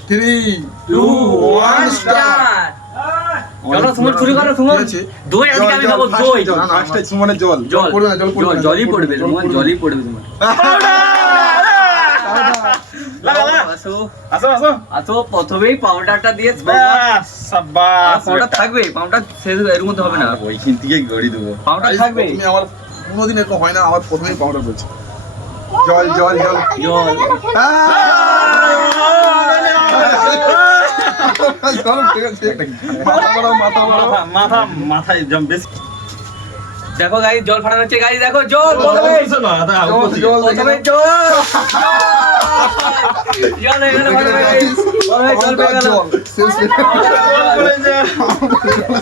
3 2 1 start. চলো সুমন শুরু করো। সুমন দই আজকে আমি খাবো দই। ফার্স্টে সুমনের জল পড়বে না, জল পড়বে না, জলই পড়বে সুমন, জলই পড়বে তোমার। আসো আসো আসো আসো, প্রথমেই পাউডারটা দিয়ে সাবাস পাউডার থাকবে, পাউডার শেষ এর মধ্যে হবে না, ওইখান থেকে গড়ি দেবো। পাউডার থাকবে। তুমি আমার কোনোদিন এরকম হয় না, আমার প্রথমেই পাউডার বলছে। জল জল জল জল জল ঠিক আছে। মাথা বড় মাথায় জম বেশি। দেখো গাইস, জল ফাটানো হচ্ছে গাইস, দেখো জল প্রথমে প্রথমে জল জল এখানে ফাটাবে গাইস, জল পেয়ে গেল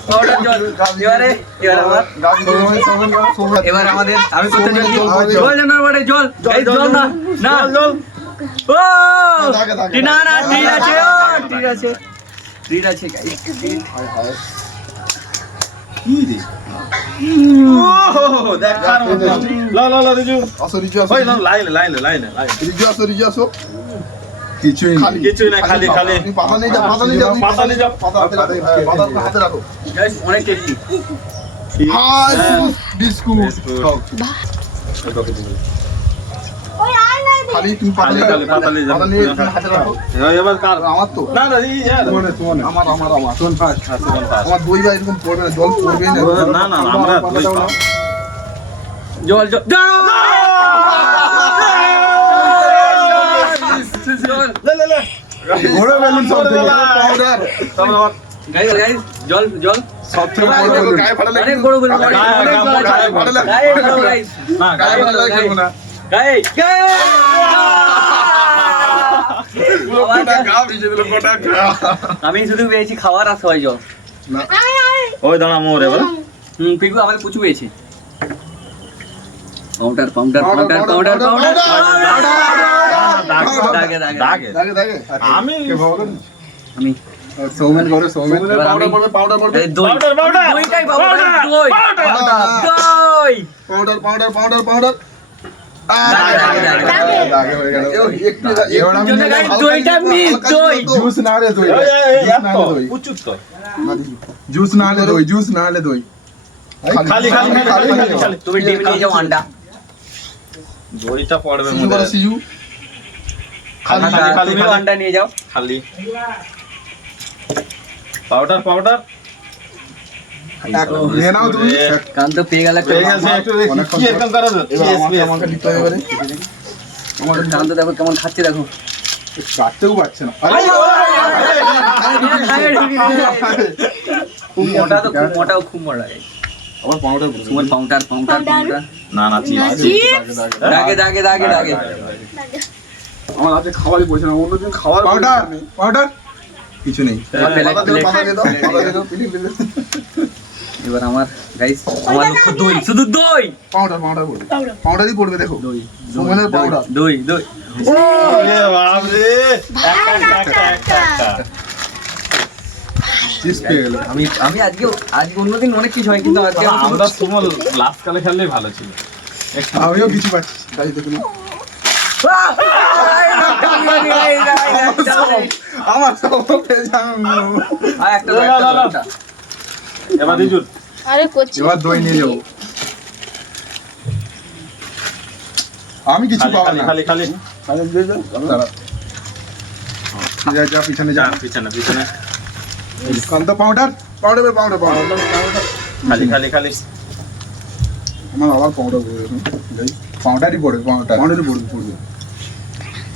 পাউডার জল। এবার আমাদের আমি করতে যাচ্ছি জল না বড়ে জল, এই জল না না জল ও না না ঠিক আছে, ও ঠিক আছে ঠিক আছে গাইস। কি রে ও দেখার মতো। লা লা লা রিজু আসো রিজু আসো, ওই লাইলে লাইলে লাইলে লাইলে রিজু আসো, রিজু আসো। কিছুই খালি কিছুই না, খালি খালি তুমি পাতা নিয়ে যাও, পাতা নিয়ে যাও, পাতা নিয়ে যাও। পাতা হাতে রাখো, পাতা হাতে রাখো। গাইস অনেক টেস্টি। হাই বিস্কুট ওই আয় নাই দে। খালি তুমি পাতা নিয়ে যাও, পাতা নিয়ে যাও। পাতা নিয়ে তুমি হাতে রাখো। এবার কার? আমার তো না না এই ইয়ার আমার শোন ফার্স্ট সুমন পাস। আমার দই বা এরকম পড়বে না, জল পড়বেই না। না না আমরা দুই পাতাটাও পাস। নাও। জল জল জল লে লে লে বড় বেলুন সব থেকে পাউডার তারপর আমার গাইস গাইস জল জল সব থেকে বড় বেলুন গায়ে ফাটালে অনেক বড় বড় গায়ে ফাটালে গাইস না গায়ে ফাটালে খেলবো না। গাইস গোটা গা ভিজে দিল, গোটা গা। আমি শুধু পেয়েছি খাওয়ার আর সবাই জল। আয় আয়। ওই দাঁড়া মোর এবার পিকু আমাদের প্রচুর পেয়েছে। Powder powder powder powder powder দাগে দাগে দাগে দাগে দাগে আমি কে বলেন আমি সৌমেন করে সৌমেন এবার আমি- পাউডার পড়বে এই দই পাউডার পাউডার দইটাই পাউডার দই দই পাউডার দাগে হয়ে গেল। একটু এবার আমি জন্য গাইস দইটা মিস দই জুস না হলে দই, এই জুস না এত হলে দই, উচ্চুত তো জুস না হলে দই, জুস না হলে দই। খালি খালি খালি খালি খালি তুমি ডিম নিয়ে যাও আন্ডা দইটা পড়বে সিজু মধ্যে করো, সিজু। খালি খালি খালি তুমি আন্ডা নিয়ে যাও। খালি পাউডার পাউডার নিয়ে নাও তুমি। কান তো পেয়ে গেল একটা পেয়ে গেছে একটু দেখি কি এরকম করে এবার আমাকে নিতে হবে এবারে। আমাদের কান তো দেখো কেমন খাচ্ছে দেখো। কাটতেও পারছে না। খুব মোটা তো খুব মোটা ও খুব মোটা আবার পাউডার তোমার পাউডার পাউডার পাউডার না না চিপস দাগে দাগে দাগে দাগে আমার হাতে খাবারই পড়ছে না, অন্যদিন খাবার পাউডার পাউডার কিছু নেই। এবার প্লেট পাতা দিয়ে প্লেট দাও, পাতা দিয়ে দাও, প্লেট। এবার আমার গাইস আমার লক্ষ্য দই শুধু দই পাউডার পড়বে, পাউডারই পড়বে দেখো। দই সুমনের পাউডার। দই দই এ বাপ রে একটা চিপস পেয়ে গেল। আমি আমি আজকে অন্যদিন অনেক কিছু হয় কিন্তু আজকে আমি আমরা সুমন লাস্ট কালে খেললেই ভালো ছিল। আমিও কিছু পাচ্ছি, তাই দেখুন। আমার সব পেয়ে যাও। একটা এবার রিজুর আরে করছি। এবার দই নিয়ে যাবো। আমি কিছু খালি পাবো খালি না। খালি খালি দাঁড়া। যা পিছনে যা। যা পিছনে পিছনে কান্ত পাউডার পাউডার খালি খালি খালি আমার আবার পাউডার পড়বে এখন। যাই, পাউডারই পড়বে, পাউডারই পড়বে।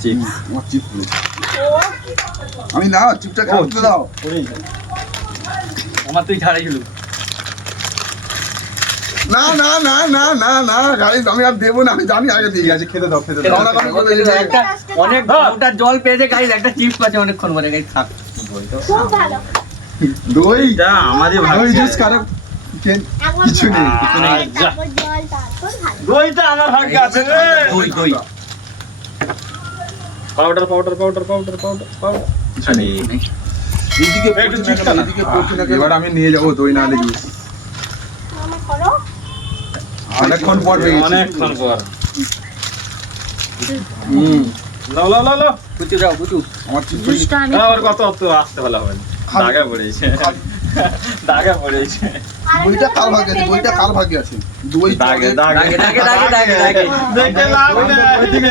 চিপস আমার চিপ পড়বে। আমি না চিপটা কাটতে দাও। আমার তুই ঝাড়াই ছিল না না না না না না গাইস, আমি আর দেবো না, আমি জানি আগে দিয়ে গেছে। খেতে দাও, খেতে দাও। একটা অনেক পাউডার জল পেয়েছে গাইস, একটা চিপস পাচ্ছে অনেকক্ষণ পরে গাইস থাক খুব ভালো। দই এটা আমারই ভালো দই জুস কারো কিছু নেই। তারপর জল, তারপর ভালো। দইটা আমার ভাগ্যে আছে রে দই দই powder powder powder powder powder powder খালি এদিকে একটু চিপকা না। এদিকে পড়ছে না। এবার আমি নিয়ে যাবো দই না হলে জুস। মামা করো। অনেকক্ষণ পর পেয়ে গেছি। অনেকক্ষণ পর হুম। লাও লাও লাও লাও কুচু যাও কুচু। আমার চিজ জুসটা আমি ওর কত অত আসতে ভালো হবে না। খালি- দাগে পড়েছে দাগে পড়েছে দইটা কার ভাগ্যে আছে, দইটা কার ভাগ্যে আছে? দই দাগে জলে- দাগে দাগে দাগে দাগে দাগে দেখে লাভ নেই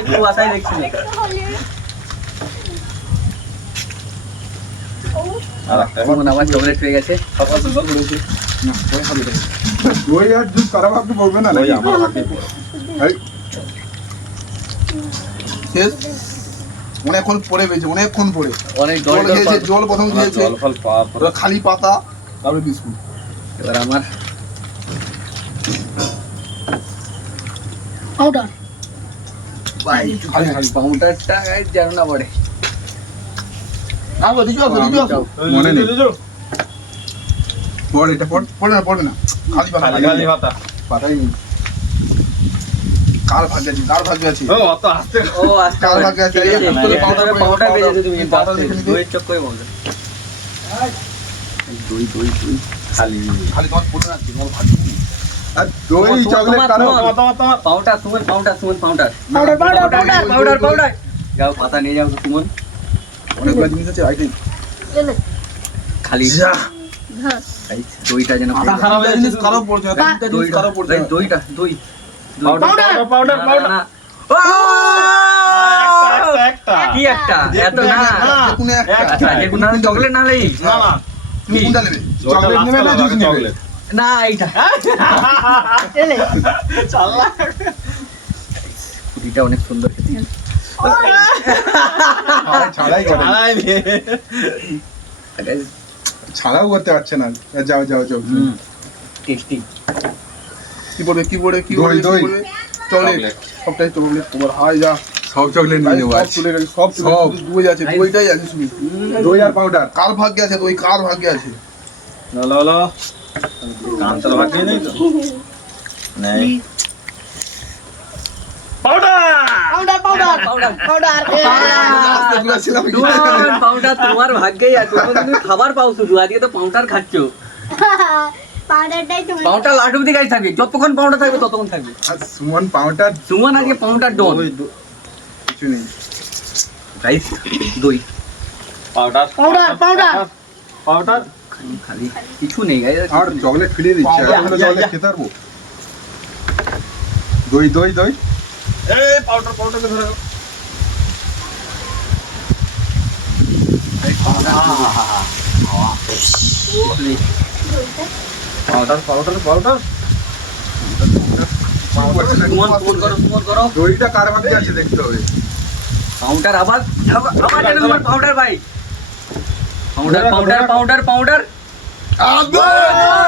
একটু আশাই দেখছি না। আর একটা এখন আবার চকলেট হয়ে গেছে। না, দই খাবে না। দই আর জুস কারা ভাগ্যে পড়বে না নাকি? আমার ভাগ্যে পড়ে। এই, শেষ? অনেকক্ষণ পরে পেয়েছে, অনেকক্ষণ পরে। অনেক জল জল খেয়েছে, জল প্রথম খেয়েছে, জল ফল পাওয়ার পর ওরা খালি পাতা, তারপরে বিস্কুট। এবার আমার পাউডার খালি খালি। পাউডারটা যেন না পড়ে। আসো, দিদি আসো, দিদি আসো। মনে নেই। পড়, এটা পড়। পড়বে না, পড়বে না। খালি পাতা, খালি খালি পাতা পাতাই নেই। কার ভাগ্যে আছে, কার ভাগ্যে আছে? ও অত আসতে ও আস্তে কার ভাগ্যে আছে? এই ঠিক আছে, একটু পাউডার পড়ে, পাউডার বেজেছে তুমি পাউডার দেখে নিতে। দই চক করে বলছো। দই দই দই খালি খালি তোমার পড়বে না, তোমার ভাগ্যে নেই। আর দই চকলেট কারো powder Suman powder Suman powder powder powder powder powder powder যাও পাতা নিয়ে যাও সুমন। অনেকগুলো জিনিস আছে আইটেম। খালি হ্যাঁ এই দইটা যেন মাথা খারাপ হয়ে জিনিস যাচ্ছে। কারো পড়ছে না, তিনটা জিনিস দইটা কারো পড়ছে এই না। দইটা দই পাউডার পাউডার না, পাউডার না, না। একটা কি একটা এত না যে কোনো একটা। আচ্ছা যে কোনো চকলেট না নেই না না তুমি কোনটা নেবে? চকলেট নেবে না জুস নেবে? চকলেট না এইটা এলে চাল্লা কুটিটা অনেক সুন্দর খেতে ছাড়াই করে। আলাই রে ছাড়াও করতে পারছে না। যাও যাও যাও। টেস্টি কি পড়বে, কি পড়বে, কি দই, পড়বে, দই। কি পড়বে? চকলেট। চকলেট। সবটাই চকলেট। তোমার হাই যা। সব চকলেট নিয়ে নেবো সব আজ। চলে গেছে, সব চলে সব। গেছে। দই আছে, দইটাই আছে শুধু। দই আর পাউডার। কার ভাগ্যে আছে দই, কার ভাগ্যে আছে? হলো হলো কান্তর ভাগ্যে নেই তো নেই powder powder powder powder powder আস্তে বলেছিলাম কি? পাউডার তোমার ভাগ্যেই আছে তুমি খাবার পাও শুধু আজকে তো পাউডার খাচ্ছো পাউডারটাই তুমি পাউডার লাড্ডু দিকে থাকবে যতক্ষণ পাউডার থাকবে ততক্ষণ থাকবে আর সুমন পাউডার সুমন আজকে পাউডার ডন কিছু নেই। গাইস দই পাউডার পাউডার পাউডার পাউডার খালি কিছু নেই গাইস আর চকলেট ফিরিয়ে দিচ্ছে। পাউডার, এতগুলো ইয়া, চকলেট ইয়া। খেতে পারবো? দই দই দই। এই পাউডার পাউডার ধরে পাউডার পাউডার পাউডার সুমন করো দইটা কার ভাগ্যে আছে দেখতে হবে। পাউডার আবার আবার যেন তোমার পাউডার ভাই পাউডার পাউডার পাউডার পাউডার আদর!